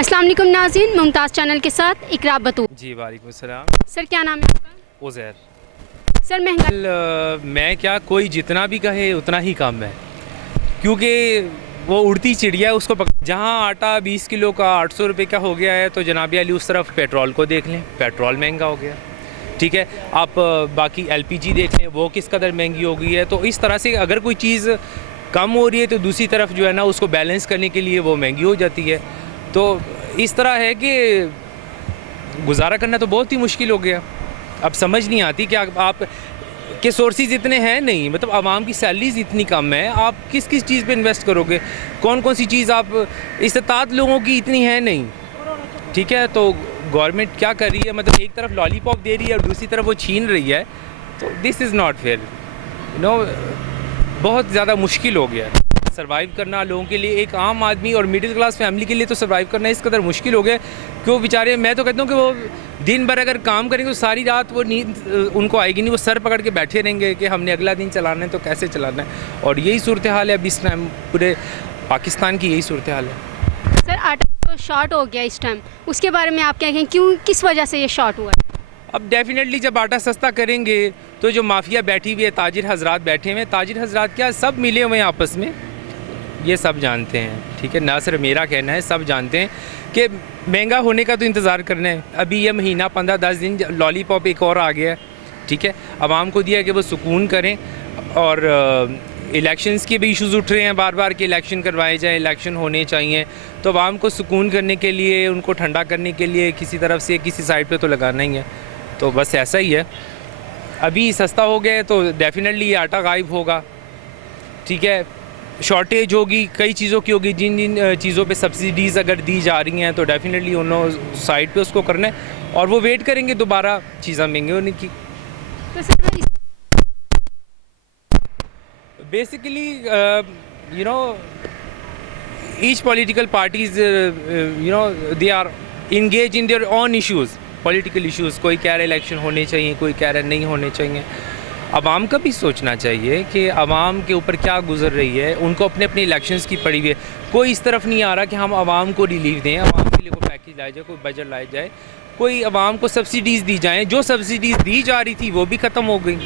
अस्सलाम वालेकुम नाज़रीन, मुमताज़ चैनल के साथ इकरा बतू। जी वालेकुम सलाम। सर क्या नाम है आपका? उज़ैर। सर महंगाई मैं क्या, कोई जितना भी कहे उतना ही कम है, क्योंकि वो उड़ती चिड़िया है, उसको जहाँ आटा 20 किलो का 800 रुपये का हो गया है, तो जनाब अली उस तरफ पेट्रोल को देख लें, पेट्रोल महंगा हो गया। ठीक है, आप बाकी LPG देख लें, वो किस कदर महंगी हो गई है। तो इस तरह से अगर कोई चीज़ कम हो रही है तो दूसरी तरफ जो है ना, उसको बैलेंस करने के लिए वो महंगी हो जाती है। तो इस तरह है कि गुजारा करना तो बहुत ही मुश्किल हो गया। अब समझ नहीं आती कि आप के सोर्सेज इतने हैं नहीं, मतलब आवाम की सैलरीज इतनी कम है, आप किस किस चीज़ पे इन्वेस्ट करोगे, कौन कौन सी चीज़ आप, इस्तात लोगों की इतनी है नहीं। ठीक है, तो गवर्नमेंट क्या कर रही है, मतलब एक तरफ लॉलीपॉप दे रही है और दूसरी तरफ वो छीन रही है, तो दिस इज़ नॉट फेयर। बहुत ज़्यादा मुश्किल हो गया सर्वाइव करना लोगों के लिए। एक आम आदमी और मिडिल क्लास फैमिली के लिए तो सर्वाइव करना इस कदर मुश्किल हो गया कि वो बेचारे, मैं तो कहता हूँ कि वो दिन भर अगर काम करेंगे तो सारी रात वो नींद उनको आएगी नहीं, वो सर पकड़ के बैठे रहेंगे कि हमने अगला दिन चलाना है तो कैसे चलाना है। और यही सूरत हाल है अब इस टाइम, पूरे पाकिस्तान की यही सूरत हाल है। सर आटा तो शॉर्ट हो गया इस टाइम, उसके बारे में आप क्या कहें, क्यों, किस वजह से ये शॉर्ट हुआ? अब डेफिनेटली जब आटा सस्ता करेंगे तो जो माफिया बैठी हुई है, ताजिर हजरात बैठे हुए हैं, ताजिर हजरात क्या सब मिले हुए हैं आपस में, ये सब जानते हैं। ठीक है, ना सिर्फ मेरा कहना है, सब जानते हैं कि महंगा होने का तो इंतज़ार करना है। अभी ये महीना 15-10 दिन लॉलीपॉप एक और आ गया है। ठीक है, आवाम को दिया कि वो सुकून करें, और इलेक्शंस के भी इश्यूज़ उठ रहे हैं बार बार कि इलेक्शन करवाए जाएँ, इलेक्शन होने चाहिए। तो आवाम को सुकून करने के लिए, उनको ठंडा करने के लिए किसी तरफ से किसी साइड पे तो लगाना ही है। तो बस ऐसा ही है, अभी सस्ता हो गया तो डेफिनेटली ये आटा गायब होगा। ठीक है, शॉर्टेज होगी, कई चीज़ों की होगी, जिन जिन चीज़ों पे सब्सिडीज़ अगर दी जा रही हैं तो डेफिनेटली उन साइड पे उसको करना है, और वो वेट करेंगे दोबारा चीज़ें महंगी होने की। तो sir basically you know each political parties they are engage in their own issues, political issues. कोई कह रहा है इलेक्शन होने चाहिए, कोई कह रहा है नहीं होने चाहिए। आवाम का भी सोचना चाहिए कि आवाम के ऊपर क्या गुजर रही है, उनको अपने अपने इलेक्शंस की पड़ी हुई है। कोई इस तरफ नहीं आ रहा कि हम आवाम को रिलीफ दें, आवाम के लिए कोई पैकेज लाया जाए, कोई बजट लाया जाए, कोई आवाम को सब्सिडीज़ दी जाएँ। जो सब्सिडीज़ दी जा रही थी वो भी ख़त्म हो गई।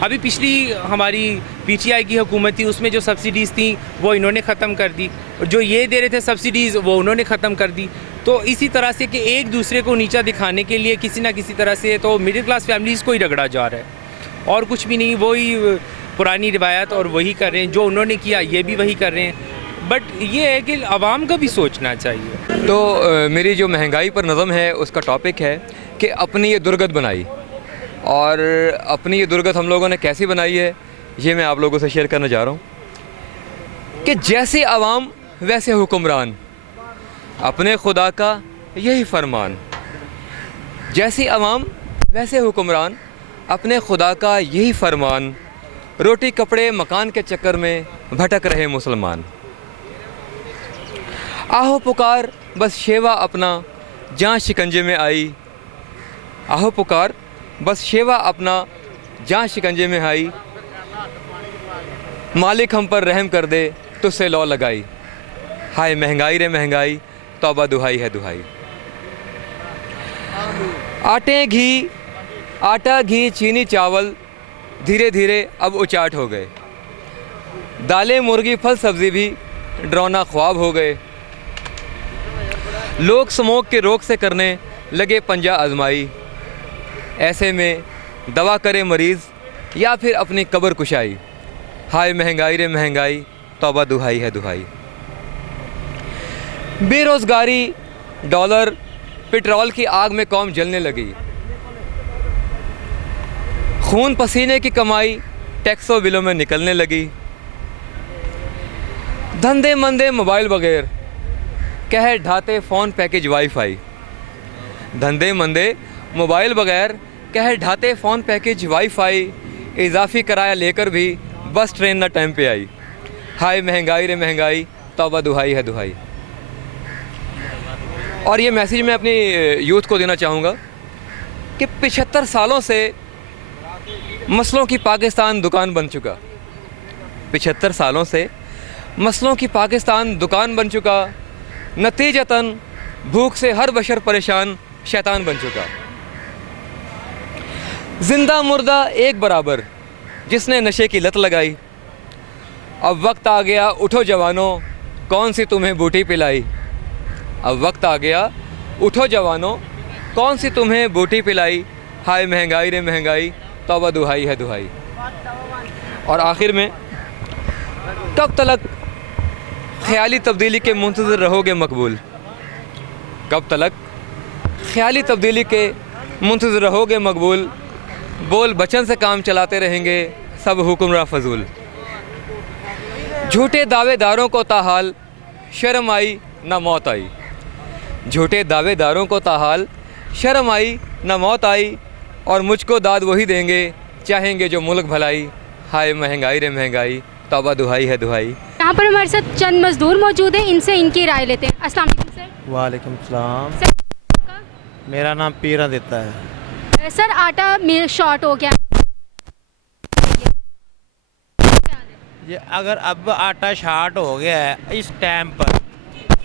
अभी पिछली हमारी PTI की हुकूमत थी, उसमें जो सब्सिडीज़ थी वो इन्होंने ख़त्म कर दी, और जो ये दे रहे थे सब्सिडीज़ वो उन्होंने ख़त्म कर दी। तो इसी तरह से कि एक दूसरे को नीचा दिखाने के लिए किसी ना किसी तरह से तो मिडिल क्लास फैमिलीज़ को ही रगड़ा जा रहा है, और कुछ भी नहीं। वही पुरानी रिवायत और वही कर रहे हैं, जो उन्होंने किया ये भी वही कर रहे हैं। बट ये है कि आवाम का भी सोचना चाहिए। तो मेरी जो महंगाई पर नज़म है उसका टॉपिक है कि अपनी ये दुर्गत बनाई, और अपनी ये दुर्गत हम लोगों ने कैसी बनाई है ये मैं आप लोगों से शेयर करना चाह रहा हूँ कि जैसे आवाम वैसे हुक्मरान, अपने खुदा का यही फरमान। जैसी आवाम वैसे हुक्मरान, अपने खुदा का यही फरमान। रोटी कपड़े मकान के चक्कर में भटक रहे मुसलमान। आहो पुकार बस शेवा अपना जहाँ शिकंजे में आई। आहो पुकार बस शेवा अपना जहाँ शिकंजे में आई। मालिक हम पर रहम कर दे तुझसे लौ लगाई। हाय महंगाई रे महंगाई, तौबा दुहाई है दुहाई। आटा घी चीनी चावल धीरे धीरे अब उचाट हो गए। दालें मुर्गी फल सब्ज़ी भी डरौना ख्वाब हो गए। लोग स्मोक के रोग से करने लगे पंजा आजमाई। ऐसे में दवा करे मरीज़ या फिर अपनी कब्र कुशाई। हाय महंगाई रे महंगाई, तौबा दुहाई है दुहाई। बेरोज़गारी, डॉलर, पेट्रोल की आग में कौम जलने लगी। खून पसीने की कमाई टैक्सों बिलों में निकलने लगी। धंधे मंदे मोबाइल बगैर कह ढाते फ़ोन पैकेज वाईफाई। धंधे मंदे मोबाइल बगैर कह ढाते फ़ोन पैकेज वाईफाई। इजाफी किराया लेकर भी बस ट्रेन ना टाइम पे आई। हाय महंगाई रे महंगाई, तौबा दुहाई है दुहाई। और ये मैसेज मैं अपनी यूथ को देना चाहूँगा कि 75 सालों से मसलों की पाकिस्तान दुकान बन चुका। 75 सालों से मसलों की पाकिस्तान दुकान बन चुका। नतीजतन भूख से हर बशर परेशान, शैतान बन चुका। जिंदा मुर्दा एक बराबर, जिसने नशे की लत लगाई। अब वक्त आ गया उठो जवानों, कौन सी तुम्हें बूटी पिलाई। अब वक्त आ गया उठो जवानों, कौन सी तुम्हें बूटी पिलाई। हाय महंगाई रे महंगाई, तौबा दुहाई है दुहाई। और आखिर में, कब तलक ख्याली तब्दीली के मुंतज़िर रहोगे मकबूल। कब तलक ख्याली तब्दीली के मुंतज़िर रहोगे मकबूल। बोल बचन से काम चलाते रहेंगे सब हुक्मरां फजूल। झूठे दावेदारों को ताहाल शर्म आई ना मौत आई। झूठे दावेदारों को ताहाल शर्म आई ना मौत आई। और मुझको दाद वही देंगे चाहेंगे जो मुल्क भलाई। हाय महंगाई रे महंगाई, तौबा दुहाई है दुहाई। यहाँ पर हमारे साथ चंद मजदूर मौजूद हैं, इनसे इनकी राय लेते हैं। अस्सलाम वालेकुम सर। वालेकुम सलाम। सर, आपका? मेरा नाम पीरा देता है। सर आटा शॉर्ट हो गया, ये अगर अब आटा शार्ट हो गया है इस टाइम पर,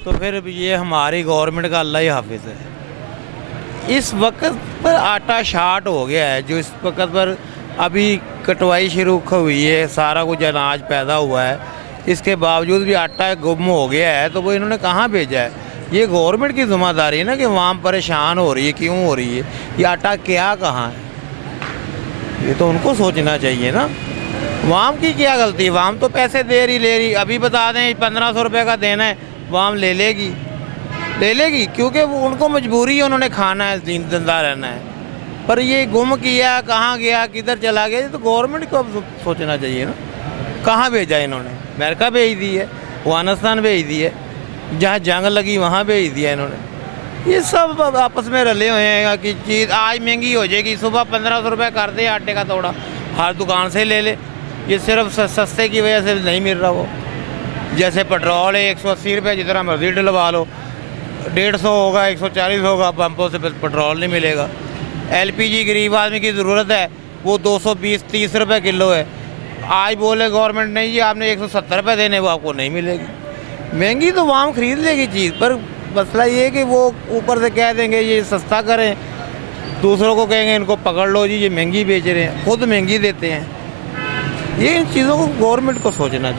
तो फिर ये हमारी गवर्नमेंट का अल्लाह ही हाफिज़ है। इस वक्त पर आटा शार्ट हो गया है, जो इस वक्त पर अभी कटवाई शुरू हुई है, सारा कुछ अनाज पैदा हुआ है, इसके बावजूद भी आटा गुम हो गया है, तो वो इन्होंने कहाँ भेजा है। ये गवर्नमेंट की ज़िम्मेदारी है ना कि वहाँ परेशान हो रही है, क्यों हो रही है, ये आटा क्या कहाँ है, ये तो उनको सोचना चाहिए ना। वाम की क्या गलती है, वाम तो पैसे दे रही ले रही। अभी बता दें 1500 रुपये का देना है, वाम ले लेगी क्योंकि वो उनको मजबूरी है, उन्होंने खाना है, जिंदा रहना है। पर ये गुम किया, कहाँ गया, किधर चला गया, ये तो गवर्नमेंट को अब सोचना चाहिए ना। कहाँ भेजा इन्होंने, अमेरिका भेज दी है, अफगानिस्तान भेज दी है, जहाँ जंग लगी वहाँ भेज दिया इन्होंने। ये सब आपस में रले हुए हैं कि चीज़ आज महंगी हो जाएगी, सुबह 1500 रुपये कर दे आटे का तोड़ा, हर दुकान से ले ले। ये सिर्फ सस्ते की वजह से नहीं मिल रहा। वो जैसे पेट्रोल है 180 रुपये, जितना मर्जी डलवा लो, 150 होगा, 140 होगा, पंपों से पेट्रोल नहीं मिलेगा। LPG गरीब आदमी की ज़रूरत है, वो 220-30 रुपये किलो है। आज बोले गवर्नमेंट नहीं जी आपने 170 रुपये देने, वो आपको नहीं मिलेगी। महंगी तो वाम खरीद लेगी चीज़, पर मसला ये है कि वो ऊपर से कह देंगे ये सस्ता करें, दूसरों को कहेंगे इनको पकड़ लो जी ये महंगी बेच रहे हैं, खुद महंगी देते हैं। ये इन चीज़ों को गवर्नमेंट को सोचना चाहिए।